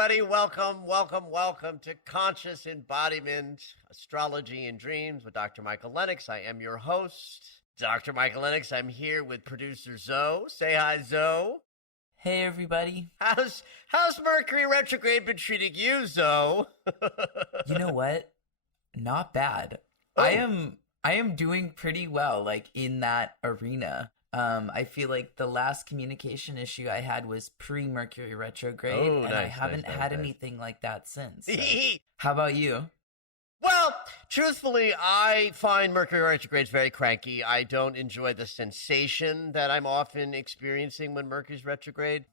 everybody. Welcome to Conscious Embodiment, Astrology and Dreams with Dr. Michael Lennox. I am your host, Dr. Michael Lennox. I'm here with producer Zoe. Say hi, Zoe. Hey, everybody. How's Mercury retrograde been treating you, Zoe? You know what? Not bad. Oh. I am doing pretty well, like, in that arena. I feel like the last communication issue I had was pre-Mercury retrograde, and I haven't had anything like that since. So. How about you? Well, truthfully, I find Mercury retrogrades very cranky. I don't enjoy the sensation that I'm often experiencing when Mercury's retrograde.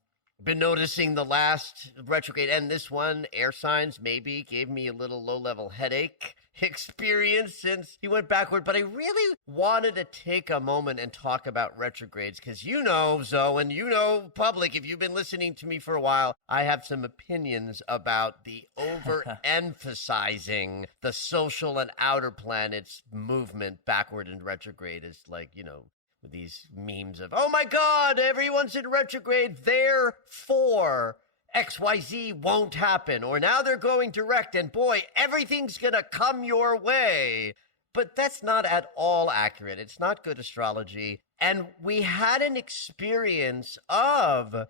Been noticing the last retrograde and this one, air signs maybe gave me a little low-level headache experience since he went backward. But I really wanted to take a moment and talk about retrogrades because you know, Zoe, and you know, public, if you've been listening to me for a while, I have some opinions about the overemphasizing the social and outer planets movement backward and retrograde is like, you know, these memes of, oh my God, everyone's in retrograde, therefore XYZ won't happen. Or now they're going direct and boy, everything's going to come your way. But that's not at all accurate. It's not good astrology. And we had an experience of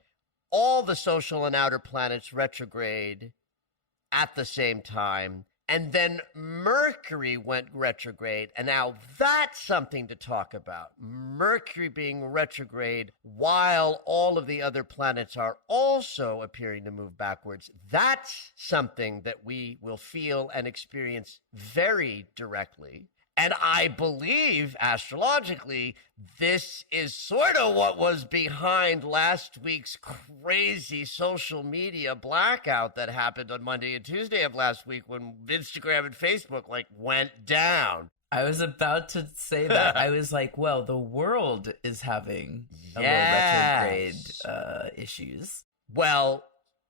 all the social and outer planets retrograde at the same time. And then Mercury went retrograde, and now that's something to talk about. Mercury being retrograde while all of the other planets are also appearing to move backwards. That's something that we will feel and experience very directly. And I believe, astrologically, this is sort of what was behind last week's crazy social media blackout that happened on Monday and Tuesday of last week when Instagram and Facebook, went down. I was about to say that. I was like, well, the world is having a little retrograde issues. Well,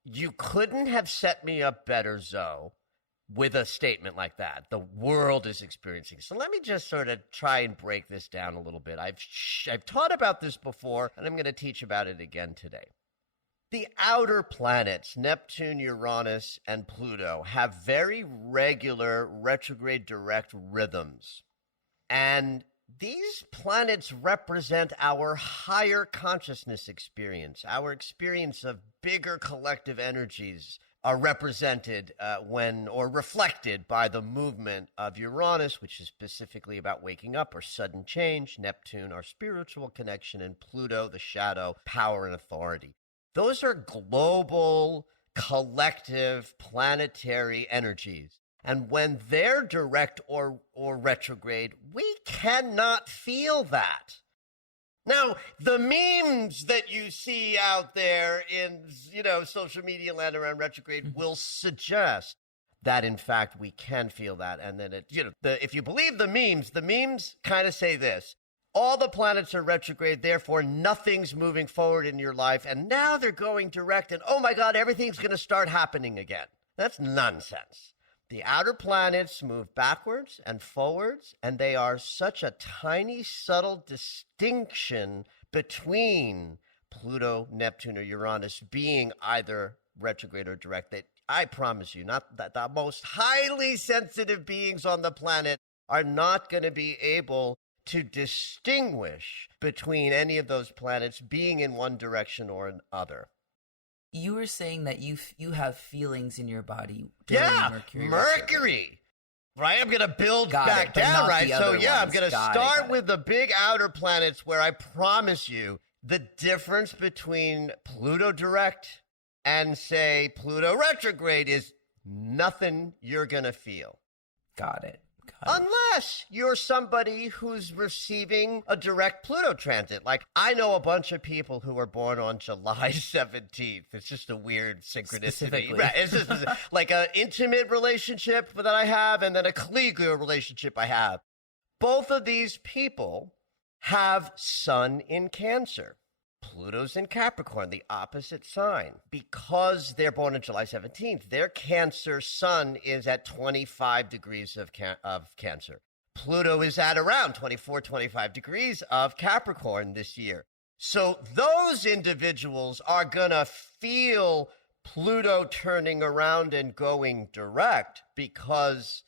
you couldn't have set me up better, Zoe, with a statement like that. The world is experiencing. So let me just sort of try and break this down a little bit. I've taught about this before, and I'm going to teach about it again today. The outer planets, Neptune, Uranus, and Pluto, have very regular retrograde direct rhythms. And these planets represent our higher consciousness experience, our experience of bigger collective energies are represented or reflected by the movement of Uranus, which is specifically about waking up or sudden change, Neptune, our spiritual connection, and Pluto, the shadow, power and authority. Those are global, collective, planetary energies. And when they're direct or retrograde, we cannot feel that. Now, the memes that you see out there in, social media land around retrograde will suggest that, in fact, we can feel that. And then, if you believe the memes kind of say this. All the planets are retrograde, therefore nothing's moving forward in your life. And now they're going direct and, oh my God, everything's going to start happening again. That's nonsense. The outer planets move backwards and forwards, and they are such a tiny, subtle distinction between Pluto, Neptune, or Uranus being either retrograde or direct that I promise you, not that the most highly sensitive beings on the planet are not going to be able to distinguish between any of those planets being in one direction or another. You were saying that you have feelings in your body during Mercury. Right? I'm going to build back down, right? So, I'm going to start with the big outer planets where I promise you the difference between Pluto direct and, say, Pluto retrograde is nothing you're going to feel. Got it. Unless you're somebody who's receiving a direct Pluto transit. Like, I know a bunch of people who were born on July 17th. It's just a weird synchronicity. Right. It's just like an intimate relationship that I have and then a collegial relationship I have. Both of these people have Sun in Cancer. Pluto's in Capricorn, the opposite sign. Because they're born on July 17th, their Cancer sun is at 25 degrees of Cancer. Pluto is at around 24, 25 degrees of Capricorn this year. So those individuals are going to feel Pluto turning around and going direct, because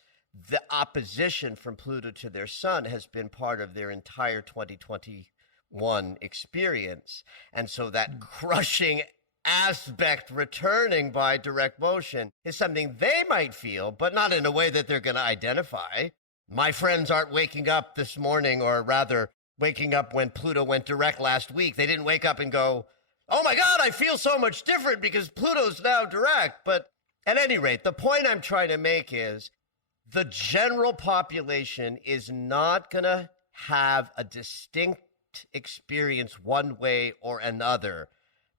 the opposition from Pluto to their sun has been part of their entire 2021 experience. And so that crushing aspect returning by direct motion is something they might feel, but not in a way that they're going to identify. My friends aren't waking up this morning, or rather waking up when Pluto went direct last week. They didn't wake up and go, oh my God, I feel so much different because Pluto's now direct. But at any rate, the point I'm trying to make is the general population is not going to have a distinct experience one way or another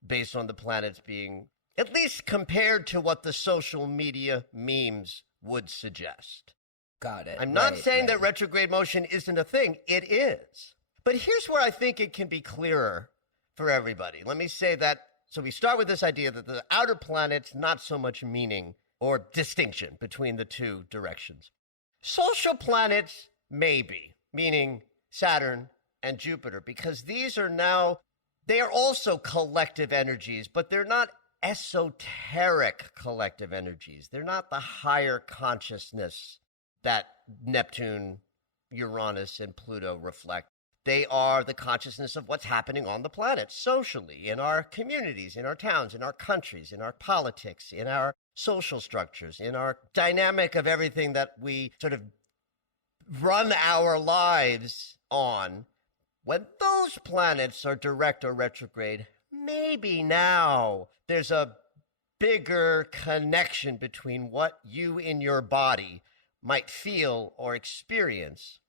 based on the planets being, at least compared to what the social media memes would suggest. Got it. I'm not saying that retrograde motion isn't a thing. It is. But here's where I think it can be clearer for everybody. Let me say that. So we start with this idea that the outer planets, not so much meaning or distinction between the two directions. Social planets, maybe, meaning Saturn and Jupiter, because these are now, they are also collective energies, but they're not esoteric collective energies. They're not the higher consciousness that Neptune, Uranus, and Pluto reflect. They are the consciousness of what's happening on the planet socially, in our communities, in our towns, in our countries, in our politics, in our social structures, in our dynamic of everything that we sort of run our lives on. When those planets are direct or retrograde, maybe now there's a bigger connection between what you in your body might feel or experience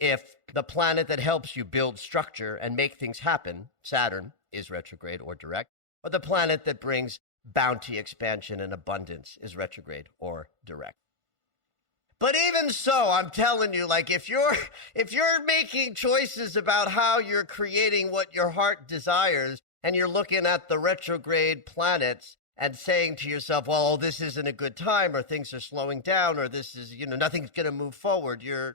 if the planet that helps you build structure and make things happen, Saturn, is retrograde or direct, or the planet that brings bounty, expansion, and abundance is retrograde or direct. But even so, I'm telling you, like, if you're making choices about how you're creating what your heart desires, and you're looking at the retrograde planets and saying to yourself, well, this isn't a good time, or things are slowing down, or this is, nothing's going to move forward. You're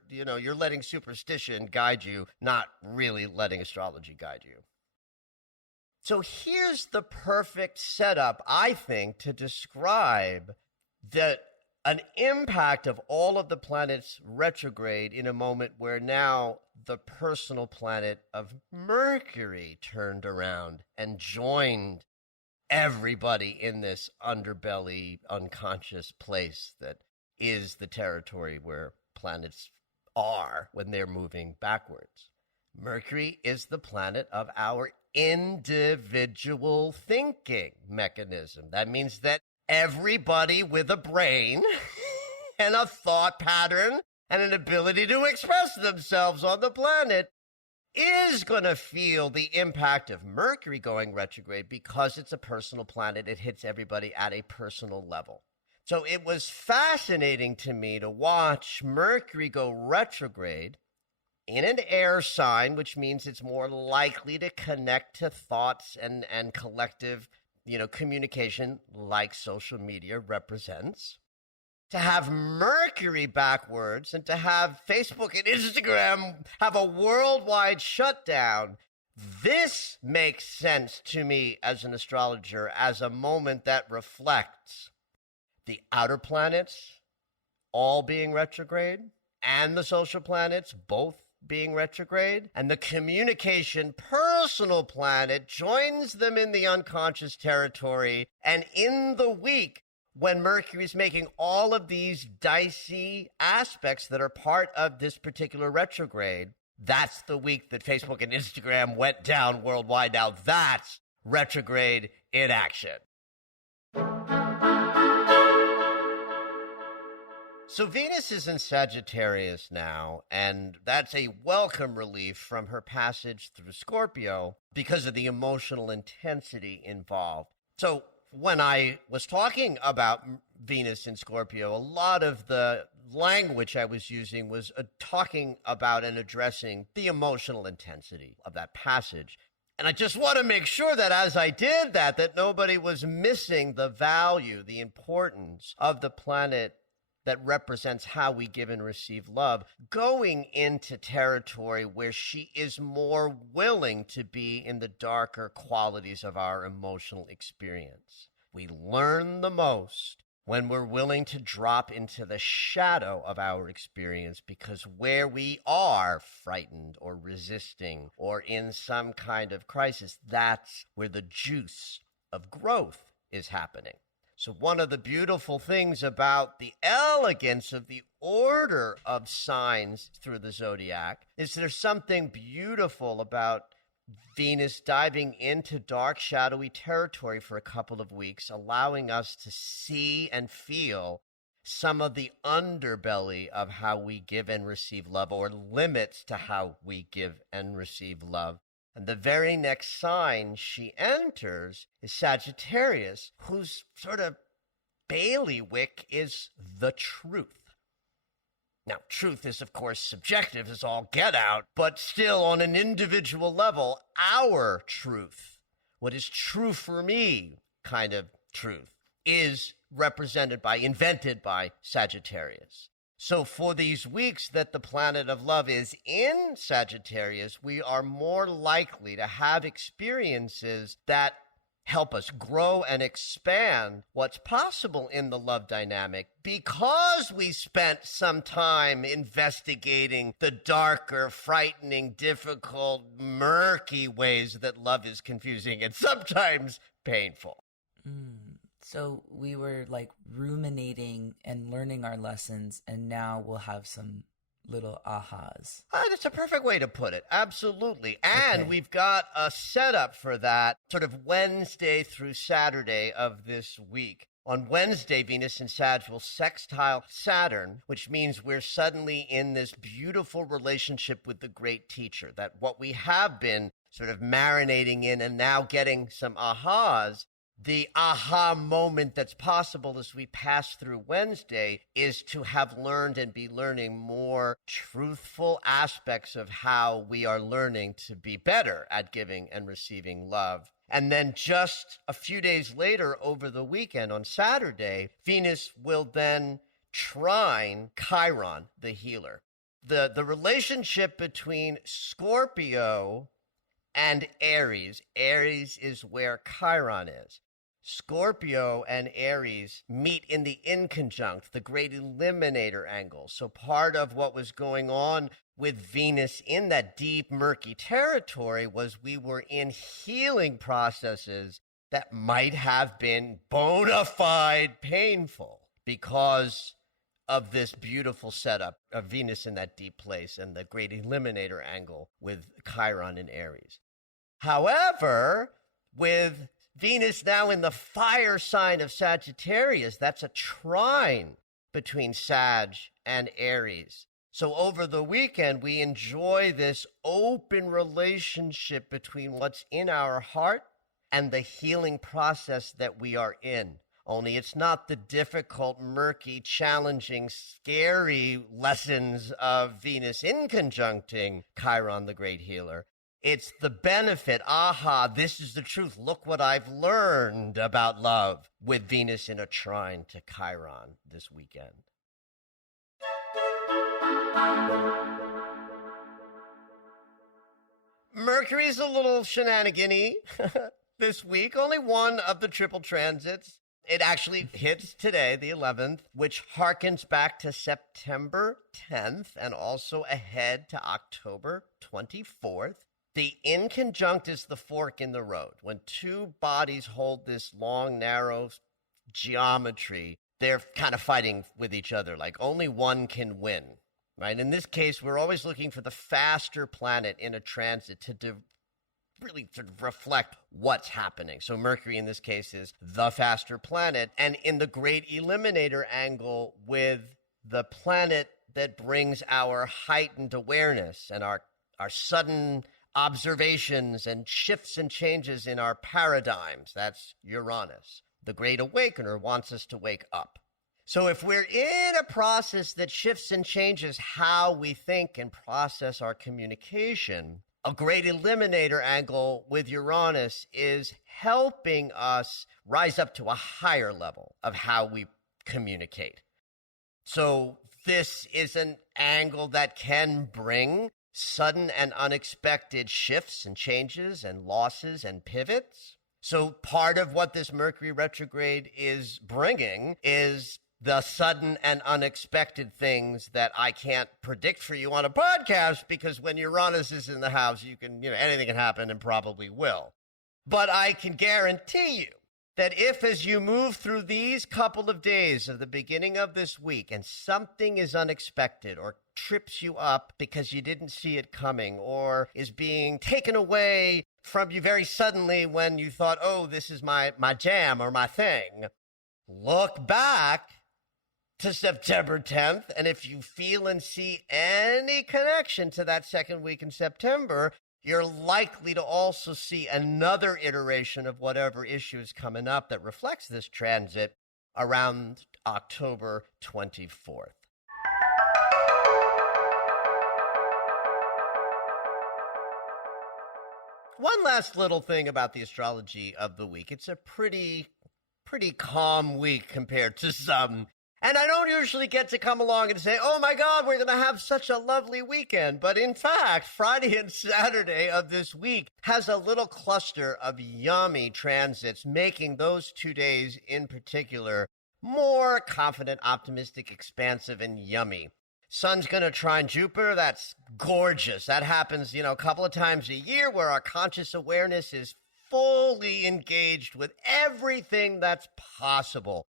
letting superstition guide you, not really letting astrology guide you. So here's the perfect setup, I think, to describe an impact of all of the planets retrograde in a moment where now the personal planet of Mercury turned around and joined everybody in this underbelly, unconscious place that is the territory where planets are when they're moving backwards. Mercury is the planet of our individual thinking mechanism. That means that everybody with a brain and a thought pattern and an ability to express themselves on the planet is going to feel the impact of Mercury going retrograde because it's a personal planet. It hits everybody at a personal level. So it was fascinating to me to watch Mercury go retrograde in an air sign, which means it's more likely to connect to thoughts and collective, communication like social media represents. To have Mercury backwards and to have Facebook and Instagram have a worldwide shutdown, this makes sense to me as an astrologer as a moment that reflects the outer planets all being retrograde and the social planets both being retrograde, and the communication personal planet joins them in the unconscious territory. And in the week when Mercury's making all of these dicey aspects that are part of this particular retrograde, that's the week that Facebook and Instagram went down worldwide. Now that's retrograde in action. So Venus is in Sagittarius now, and that's a welcome relief from her passage through Scorpio because of the emotional intensity involved. So when I was talking about Venus in Scorpio, a lot of the language I was using was talking about and addressing the emotional intensity of that passage. And I just want to make sure that as I did that nobody was missing the value, the importance of the planet that represents how we give and receive love, going into territory where she is more willing to be in the darker qualities of our emotional experience, We learn the most when we're willing to drop into the shadow of our experience, because where we are frightened or resisting or in some kind of crisis, that's where the juice of growth is happening. So one of the beautiful things about the elegance of the order of signs through the zodiac is there's something beautiful about Venus diving into dark, shadowy territory for a couple of weeks, allowing us to see and feel some of the underbelly of how we give and receive love, or limits to how we give and receive love. And the very next sign she enters is Sagittarius, whose sort of bailiwick is the truth. Now, truth is, of course, subjective as all get out, but still on an individual level, our truth, what is true for me kind of truth, is invented by Sagittarius. So for these weeks that the planet of love is in Sagittarius, we are more likely to have experiences that help us grow and expand what's possible in the love dynamic, because we spent some time investigating the darker, frightening, difficult, murky ways that love is confusing and sometimes painful. So we were like ruminating and learning our lessons, and now we'll have some little ahas. That's a perfect way to put it. Absolutely. And we've got a setup for that sort of Wednesday through Saturday of this week. On Wednesday, Venus in Sag will sextile Saturn, which means we're suddenly in this beautiful relationship with the great teacher, that what we have been sort of marinating in and now getting some ahas. The aha moment that's possible as we pass through Wednesday is to have learned and be learning more truthful aspects of how we are learning to be better at giving and receiving love. And then just a few days later, over the weekend on Saturday, Venus will then trine Chiron, the healer. The relationship between Scorpio and Aries is where Chiron is. Scorpio and Aries meet in the inconjunct, the great eliminator angle. So part of what was going on with Venus in that deep, murky territory was we were in healing processes that might have been bona fide painful because of this beautiful setup of Venus in that deep place and the great eliminator angle with Chiron and Aries. However, with Venus now in the fire sign of Sagittarius, that's a trine between Sag and Aries. So over the weekend, we enjoy this open relationship between what's in our heart and the healing process that we are in. Only it's not the difficult, murky, challenging, scary lessons of Venus inconjuncting Chiron, the great healer. It's the benefit, this is the truth. Look what I've learned about love, with Venus in a trine to Chiron this weekend. Mercury's a little shenanigan-y this week. Only one of the triple transits. It actually hits today, the 11th, which harkens back to September 10th and also ahead to October 24th. The inconjunct is the fork in the road. When two bodies hold this long, narrow geometry, they're kind of fighting with each other, like only one can win, right? In this case, we're always looking for the faster planet in a transit to really sort of reflect what's happening. So Mercury in this case is the faster planet. And in the great eliminator angle with the planet that brings our heightened awareness and our sudden observations and shifts and changes in our paradigms. That's Uranus. The great awakener wants us to wake up. So if we're in a process that shifts and changes how we think and process our communication, a great eliminator angle with Uranus is helping us rise up to a higher level of how we communicate. So this is an angle that can bring sudden and unexpected shifts and changes and losses and pivots. So part of what this Mercury retrograde is bringing is the sudden and unexpected things that I can't predict for you on a podcast, because when Uranus is in the house, anything can happen and probably will. But I can guarantee you that if, as you move through these couple of days of the beginning of this week and something is unexpected or trips you up because you didn't see it coming, or is being taken away from you very suddenly when you thought, oh, this is my jam or my thing, look back to September 10th, and if you feel and see any connection to that second week in September, you're likely to also see another iteration of whatever issue is coming up that reflects this transit around October 24th. One last little thing about the astrology of the week. It's a pretty calm week compared to some. And I don't usually get to come along and say, oh my God, we're going to have such a lovely weekend. But in fact, Friday and Saturday of this week has a little cluster of yummy transits, making those 2 days in particular more confident, optimistic, expansive, and yummy. Sun's going to trine Jupiter. That's gorgeous. That happens, a couple of times a year, where our conscious awareness is fully engaged with everything that's possible.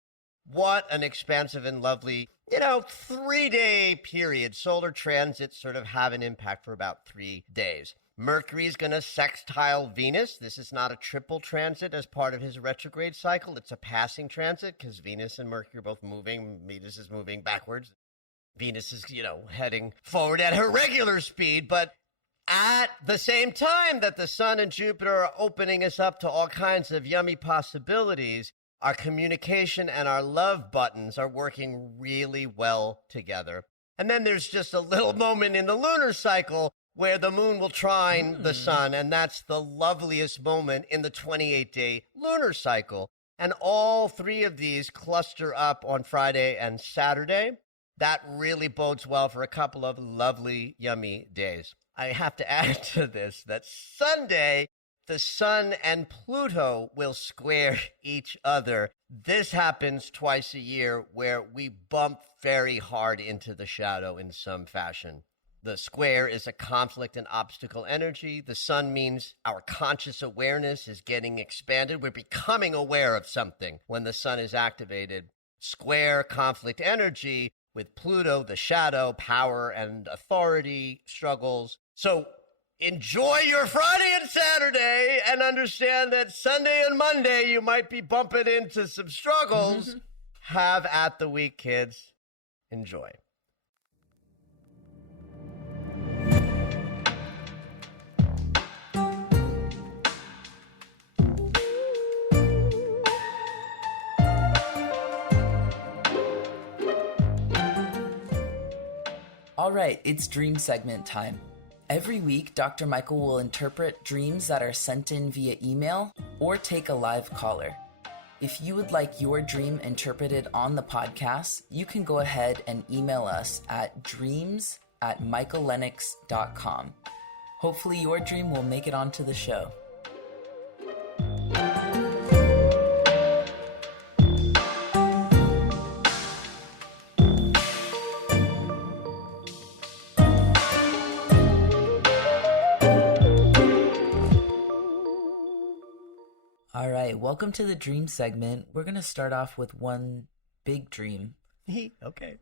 What an expansive and lovely, 3-day period. Solar transits sort of have an impact for about 3 days. Mercury's going to sextile Venus. This is not a triple transit as part of his retrograde cycle. It's a passing transit because Venus and Mercury are both moving. Venus is moving backwards. Venus is, heading forward at her regular speed. But at the same time that the Sun and Jupiter are opening us up to all kinds of yummy possibilities, our communication and our love buttons are working really well together. And then there's just a little moment in the lunar cycle where the moon will trine the sun, and that's the loveliest moment in the 28-day lunar cycle. And all 3 of these cluster up on Friday and Saturday. That really bodes well for a couple of lovely, yummy days. I have to add to this that Sunday, the Sun and Pluto will square each other. This happens twice a year, where we bump very hard into the shadow in some fashion. The square is a conflict and obstacle energy. The Sun means our conscious awareness is getting expanded. We're becoming aware of something when the Sun is activated. Square conflict energy with Pluto, the shadow, power and authority struggles. So enjoy your Friday and Saturday, and understand that Sunday and Monday you might be bumping into some struggles. Have at the week, kids. Enjoy. All right, it's dream segment time. Every week, Dr. Michael will interpret dreams that are sent in via email or take a live caller. If you would like your dream interpreted on the podcast, you can go ahead and email us at dreams@michaellennox.com. Hopefully your dream will make it onto the show. All right, welcome to the dream segment. We're going to start off with one big dream. Okay.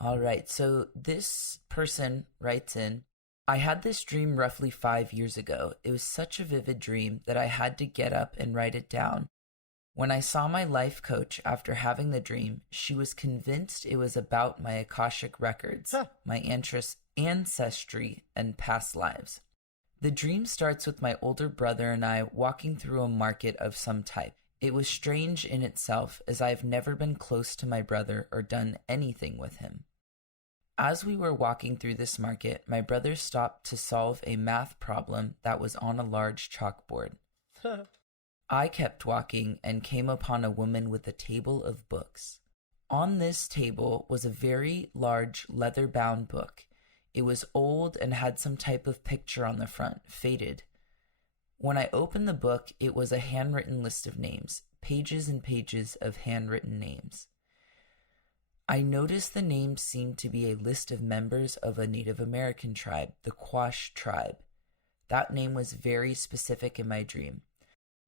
All right, so this person writes in, I had this dream roughly 5 years ago. It was such a vivid dream that I had to get up and write it down. When I saw my life coach after having the dream, she was convinced it was about my Akashic records, my ancestry, and past lives. The dream starts with my older brother and I walking through a market of some type. It was strange in itself, as I have never been close to my brother or done anything with him. As we were walking through this market, my brother stopped to solve a math problem that was on a large chalkboard. I kept walking and came upon a woman with a table of books. On this table was a very large leather-bound book. It was old and had some type of picture on the front, faded. When I opened the book, it was a handwritten list of names, pages and pages of handwritten names. I noticed the names seemed to be a list of members of a Native American tribe, the Quash tribe. That name was very specific in my dream.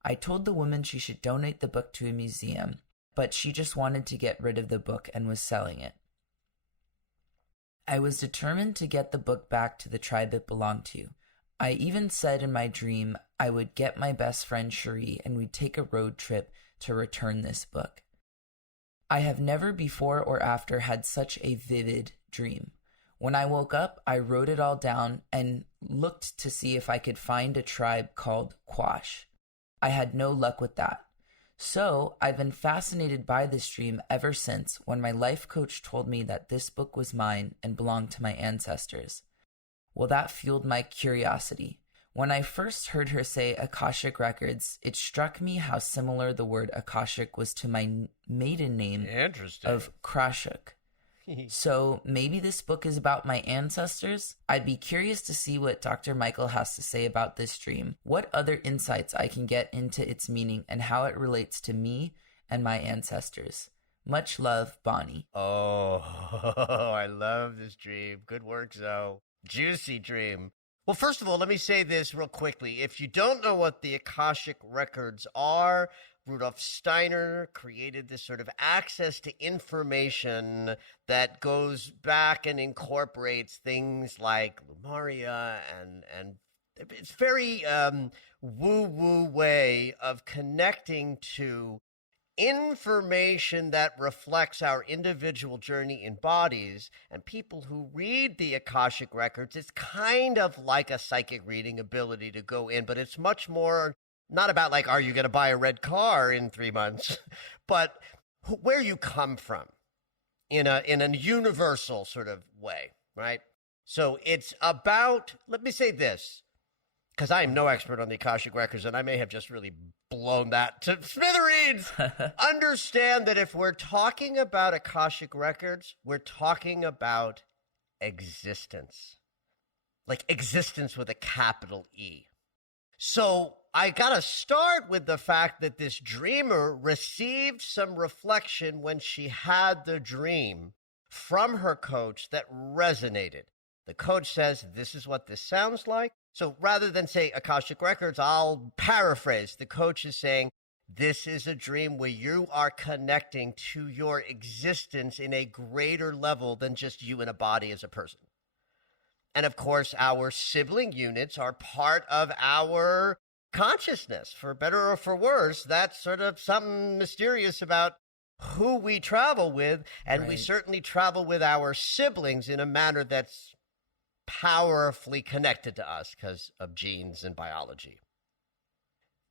I told the woman she should donate the book to a museum, but she just wanted to get rid of the book and was selling it. I was determined to get the book back to the tribe it belonged to. I even said in my dream I would get my best friend Cherie and we'd take a road trip to return this book. I have never before or after had such a vivid dream. When I woke up, I wrote it all down and looked to see if I could find a tribe called Quash. I had no luck with that. So I've been fascinated by this dream ever since when my life coach told me that this book was mine and belonged to my ancestors. Well, that fueled my curiosity. When I first heard her say Akashic Records, it struck me how similar the word Akashic was to my maiden name of Krashuk. So maybe this book is about my ancestors? I'd be curious to see what Dr. Michael has to say about this dream, what other insights I can get into its meaning, and how it relates to me and my ancestors. Much love, Bonnie. Oh, I love this dream. Good work, Zoe. Juicy dream. Well, first of all, let me say this real quickly. If you don't know what the Akashic Records are, Rudolf Steiner created this sort of access to information that goes back and incorporates things like Lumaria and it's very woo-woo way of connecting to information that reflects our individual journey in bodies. And people who read the Akashic Records, it's kind of like a psychic reading ability to go in, but it's much more not about like, are you going to buy a red car in 3 months, but where you come from in a universal sort of way, right? So it's about, let me say this, because I am no expert on the Akashic Records, and I may have just really blown that to smithereens. Understand that if we're talking about Akashic Records, we're talking about existence. Like existence with a capital E. So I got to start with the fact that this dreamer received some reflection when she had the dream from her coach that resonated. The coach says, this is what this sounds like. So rather than say Akashic Records, I'll paraphrase. The coach is saying, this is a dream where you are connecting to your existence in a greater level than just you in a body as a person. And of course, our sibling units are part of our consciousness, for better or for worse. That's sort of something mysterious about who we travel with. And we certainly travel with our siblings in a manner that's powerfully connected to us because of genes and biology.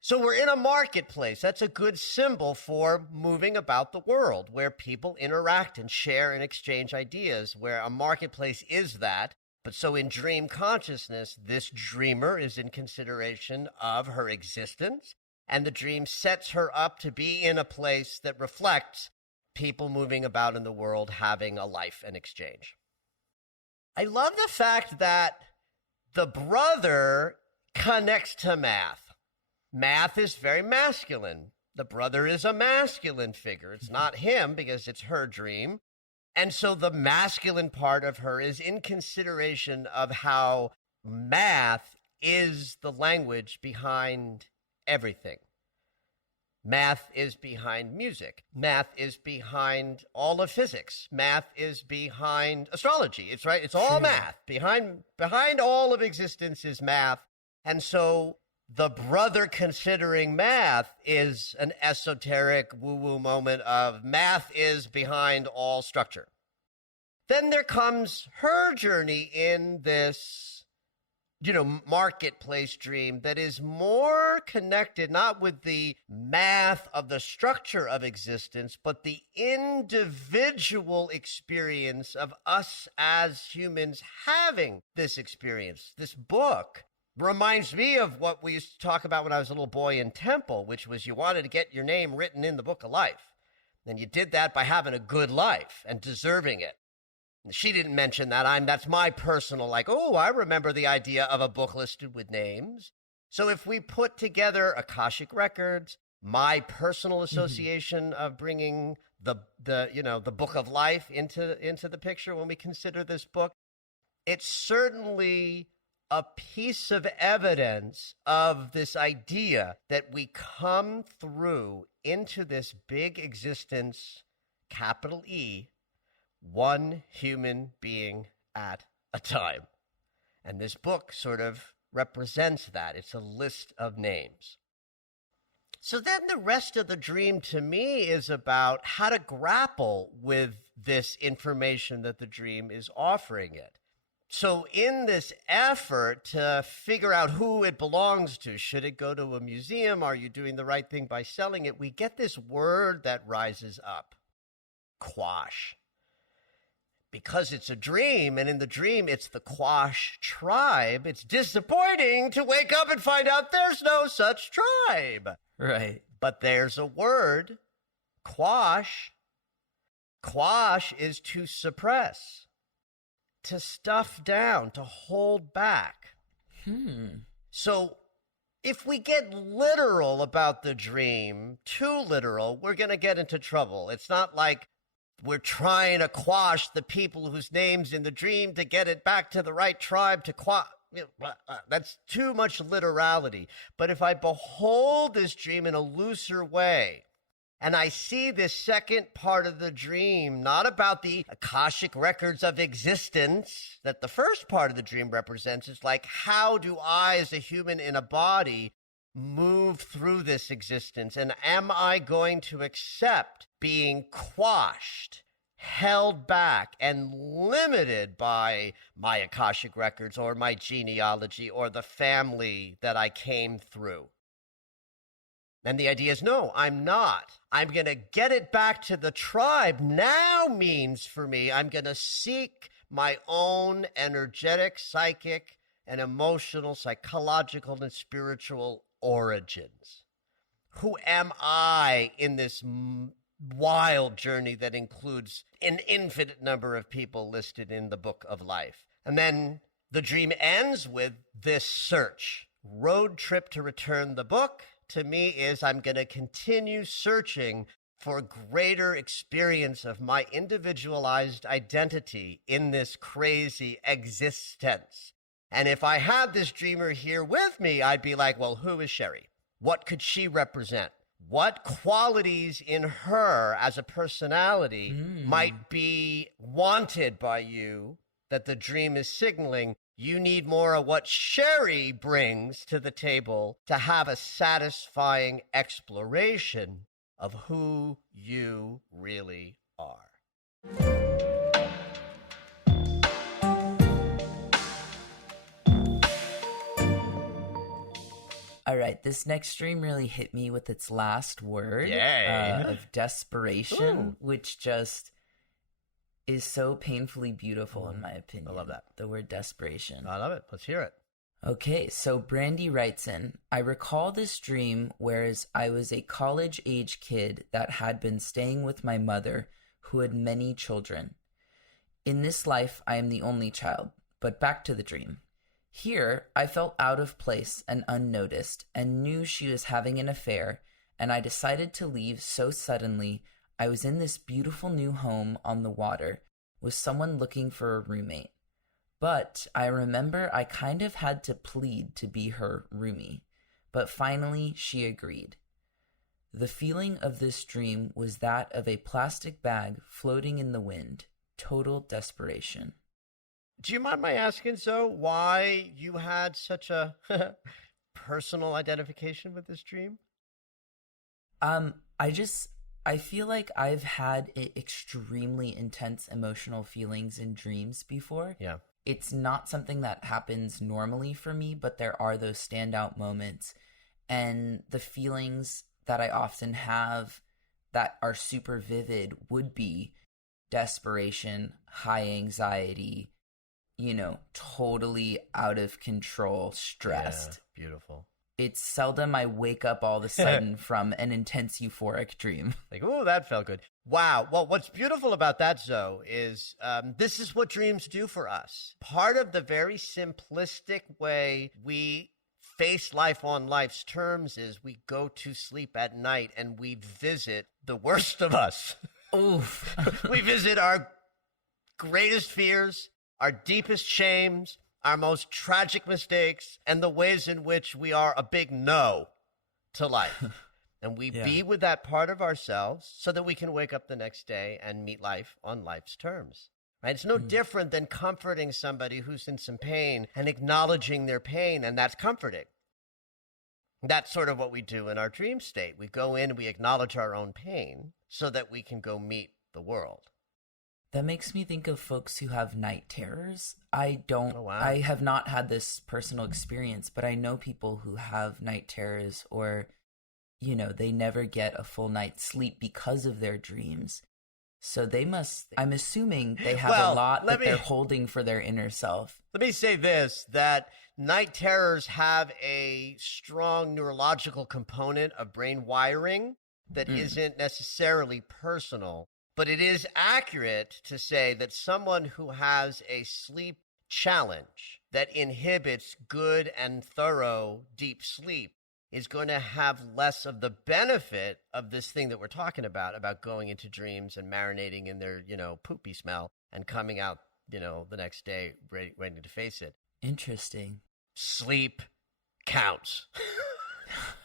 So we're in a marketplace. That's a good symbol for moving about the world, where people interact and share and exchange ideas, where a marketplace is that. But so in dream consciousness, this dreamer is in consideration of her existence, and the dream sets her up to be in a place that reflects people moving about in the world, having a life and exchange. I love the fact that the brother connects to math. Math is very masculine. The brother is a masculine figure. It's not him because it's her dream. And so the masculine part of her is in consideration of how math is the language behind everything. Math is behind music. Math is behind all of physics. Math is behind astrology. It's right. It's all math. Behind all of existence is math. And so the brother considering math is an esoteric woo-woo moment of math is behind all structure. Then there comes her journey in this, marketplace dream that is more connected, not with the math of the structure of existence, but the individual experience of us as humans having this experience. This book reminds me of what we used to talk about when I was a little boy in temple, which was you wanted to get your name written in the book of life. And you did that by having a good life and deserving it. She didn't mention that. That's my personal, I remember the idea of a book listed with names. So if we put together Akashic records, my personal association of bringing the book of life into the picture when we consider this book, it's certainly a piece of evidence of this idea that we come through into this big existence, capital E, one human being at a time. And this book sort of represents that. It's a list of names. So then the rest of the dream to me is about how to grapple with this information that the dream is offering it. So in this effort to figure out who it belongs to, should it go to a museum? Are you doing the right thing by selling it? We get this word that rises up, quash. Because it's a dream, and in the dream it's the Quash tribe, it's disappointing to wake up and find out there's no such tribe. Right. But there's a word, quash. Quash is to suppress, to stuff down, to hold back. So if we get literal about the dream, too literal, we're going to get into trouble. It's not like we're trying to quash the people whose names in the dream to get it back to the right tribe to quash. That's too much literality. But if I behold this dream in a looser way, and I see this second part of the dream, not about the Akashic records of existence that the first part of the dream represents, it's like, how do I, as a human in a body, move through this existence? And am I going to accept being quashed, held back, and limited by my Akashic records or my genealogy or the family that I came through? And the idea is, no, I'm not. I'm going to get it back to the tribe. Now means for me, I'm going to seek my own energetic, psychic, and emotional, psychological, and spiritual origins. Who am I in this wild journey that includes an infinite number of people listed in the book of life? And then the dream ends with this search. Road trip to return the book, to me, is I'm going to continue searching for greater experience of my individualized identity in this crazy existence. And if I had this dreamer here with me, I'd be like, well, who is Sherry? What could she represent? What qualities in her as a personality might be wanted by you that the dream is signaling? You need more of what Sherry brings to the table to have a satisfying exploration of who you really are. All right, this next dream really hit me with its last word of desperation, which just is so painfully beautiful in my opinion. I love that. The word desperation. I love it. Let's hear it. Okay, so Brandy writes in, I recall this dream whereas I was a college-age kid that had been staying with my mother who had many children. In this life, I am the only child, but back to the dream. Here, I felt out of place and unnoticed and knew she was having an affair, and I decided to leave so suddenly. I was in this beautiful new home on the water with someone looking for a roommate. But I remember I kind of had to plead to be her roomie. But finally, she agreed. The feeling of this dream was that of a plastic bag floating in the wind. Total desperation. Do you mind my asking, so why you had such a personal identification with this dream? I feel like I've had extremely intense emotional feelings in dreams before. Yeah. It's not something that happens normally for me, but there are those standout moments. And the feelings that I often have that are super vivid would be desperation, high anxiety, totally out of control, stressed. Yeah, beautiful. It's seldom I wake up all of a sudden from an intense euphoric dream. Like, oh, that felt good. Wow. Well, what's beautiful about that, Zoe, is this is what dreams do for us. Part of the very simplistic way we face life on life's terms is we go to sleep at night and we visit the worst of us. Oof. We visit our greatest fears, our deepest shames, our most tragic mistakes, and the ways in which we are a big no to life. And we be with that part of ourselves so that we can wake up the next day and meet life on life's terms. Right? It's no different than comforting somebody who's in some pain and acknowledging their pain, and that's comforting. That's sort of what we do in our dream state. We go in, we acknowledge our own pain so that we can go meet the world. That makes me think of folks who have night terrors. I Oh, wow. I have not had this personal experience, but I know people who have night terrors, or, you know, they never get a full night's sleep because of their dreams. So I'm assuming they have a lot that they're holding for their inner self. Let me say this, that night terrors have a strong neurological component of brain wiring that isn't necessarily personal, but it is accurate to say that someone who has a sleep challenge that inhibits good and thorough deep sleep is going to have less of the benefit of this thing that we're talking about going into dreams and marinating in their, poopy smell and coming out, the next day ready to face it. Interesting. Sleep counts.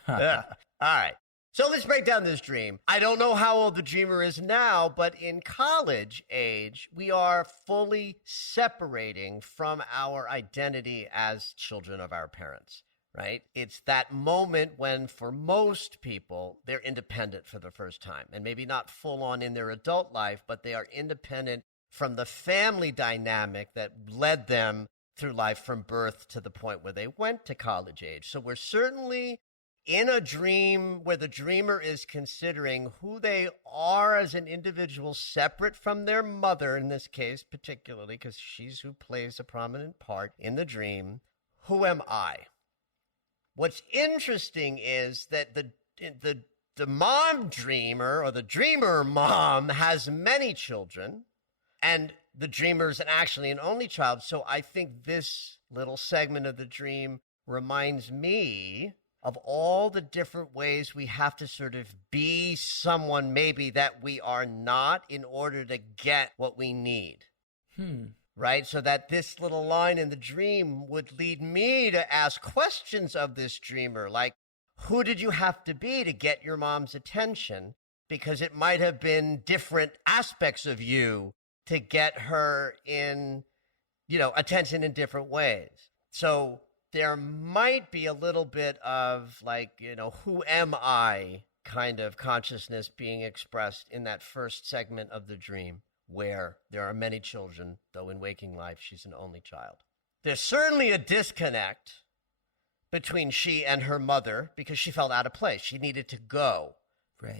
Yeah. All right. So let's break down this dream. I don't know how old the dreamer is now, but in college age, we are fully separating from our identity as children of our parents. Right? It's that moment when, for most people, they're independent for the first time, and maybe not full on in their adult life, but they are independent from the family dynamic that led them through life from birth to the point where they went to college age. So we're certainly in a dream where the dreamer is considering who they are as an individual, separate from their mother, in this case, particularly, because she's who plays a prominent part in the dream. Who am I? What's interesting is that the mom dreamer, or the dreamer mom, has many children, and the dreamer is actually an only child. So I think this little segment of the dream reminds me of all the different ways we have to sort of be someone maybe that we are not in order to get what we need. Right? So that this little line in the dream would lead me to ask questions of this dreamer, like, who did you have to be to get your mom's attention? Because it might have been different aspects of you to get her in, attention in different ways. So there might be a little bit of who am I kind of consciousness being expressed in that first segment of the dream, where there are many children, though in waking life she's an only child. There's certainly a disconnect between she and her mother because she felt out of place. She needed to go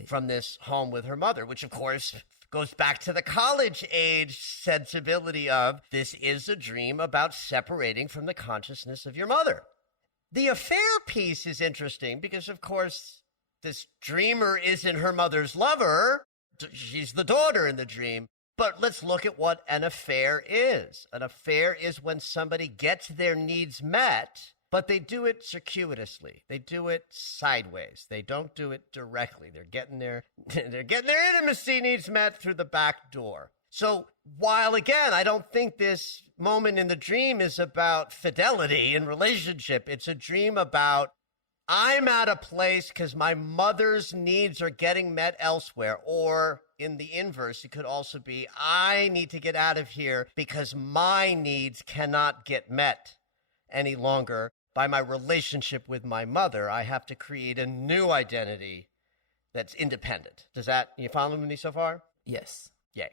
from this home with her mother, which of course goes back to the college age sensibility of this is a dream about separating from the consciousness of your mother. The affair piece is interesting because, of course, this dreamer isn't her mother's lover. She's the daughter in the dream. But let's look at what an affair is. An affair is when somebody gets their needs met, but they do it circuitously. They do it sideways. They don't do it directly. They're getting their intimacy needs met through the back door. So while, again, I don't think this moment in the dream is about fidelity in relationship, it's a dream about I'm at a place because my mother's needs are getting met elsewhere. Or in the inverse, it could also be I need to get out of here because my needs cannot get met any longer by my relationship with my mother. I have to create a new identity that's independent. You following me so far? Yes. Yay.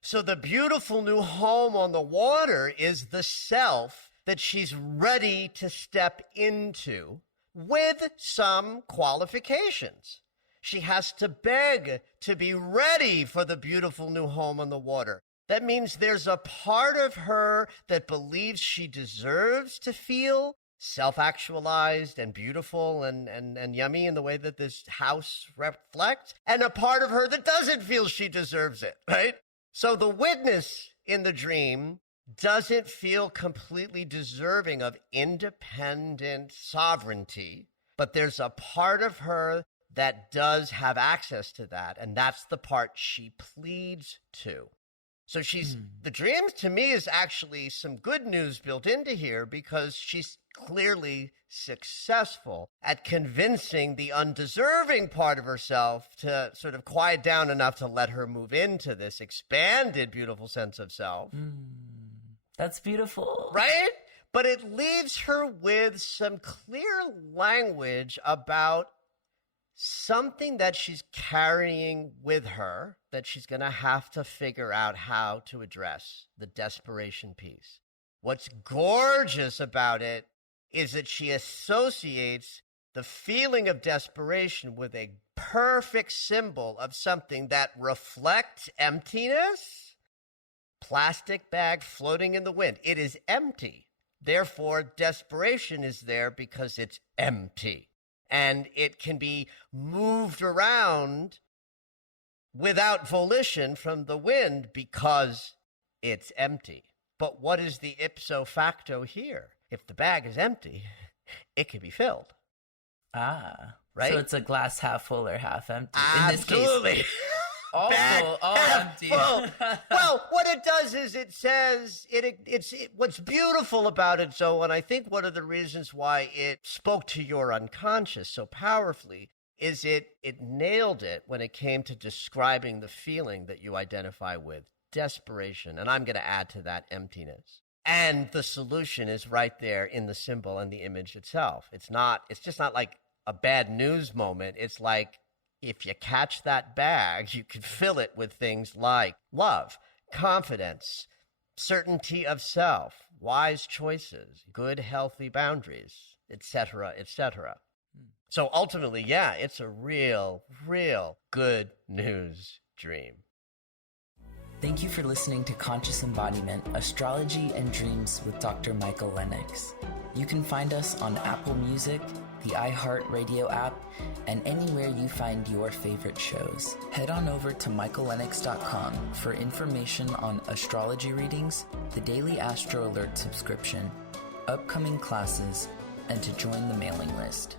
So the beautiful new home on the water is the self that she's ready to step into, with some qualifications. She has to beg to be ready for the beautiful new home on the water. That means there's a part of her that believes she deserves to feel self-actualized and beautiful and yummy in the way that this house reflects, and a part of her that doesn't feel she deserves it, right? So the witness in the dream doesn't feel completely deserving of independent sovereignty, but there's a part of her that does have access to that, and that's the part she pleads to. So the dreams to me is actually some good news built into here, because she's clearly successful at convincing the undeserving part of herself to sort of quiet down enough to let her move into this expanded, beautiful sense of self. That's beautiful. Right? But it leaves her with some clear language about something that she's carrying with her that she's going to have to figure out how to address, the desperation piece. What's gorgeous about it is that she associates the feeling of desperation with a perfect symbol of something that reflects emptiness. Plastic bag floating in the wind. It is empty. Therefore, desperation is there because it's empty. And it can be moved around without volition from the wind because it's empty. But what is the ipso facto here? If the bag is empty, it can be filled. Right? So it's a glass half full or half empty. Absolutely. In this case, all full, all empty. Full. Well, what it does is it says what's beautiful about it, Zoe, and I think one of the reasons why it spoke to your unconscious so powerfully is it nailed it when it came to describing the feeling that you identify with, desperation. And I'm going to add to that emptiness. And the solution is right there in the symbol and the image itself. It's just not like a bad news moment. It's like, if you catch that bag, you can fill it with things like love, confidence, certainty of self, wise choices, good, healthy boundaries, etc., etc. So ultimately, yeah, it's a real, real good news dream. Thank you for listening to Conscious Embodiment, Astrology and Dreams with Dr. Michael Lennox. You can find us on Apple Music, the iHeartRadio app, and anywhere you find your favorite shows. Head on over to michaellennox.com for information on astrology readings, the Daily Astro Alert subscription, upcoming classes, and to join the mailing list.